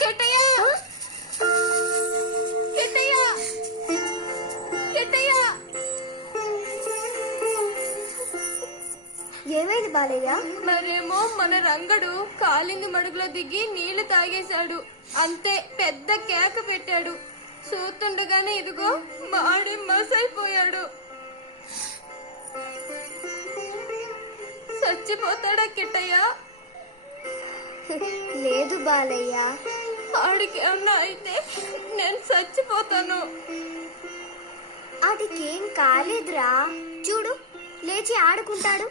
కిట్టయ్య కిట్టయ్య కిట్టయ్య ఏమైంది బాలయ్య? మరేమో మన రంగడు కాలింది మడుగులో దిగి నీళ్లు తాగేశాడు. అంతే పెద్ద కేక పెట్టాడు. చూస్తుండగానే ఇదిగో మాడి మసైపోయాడు. చచ్చిపోతాడా కిట్టయ్య? లేదు బాలయ్య. ఆడికి అన్నా అయితే నేను చచ్చిపోతాను. అదికేం కాలేదురా, చూడు లేచి ఆడుకుంటాడు.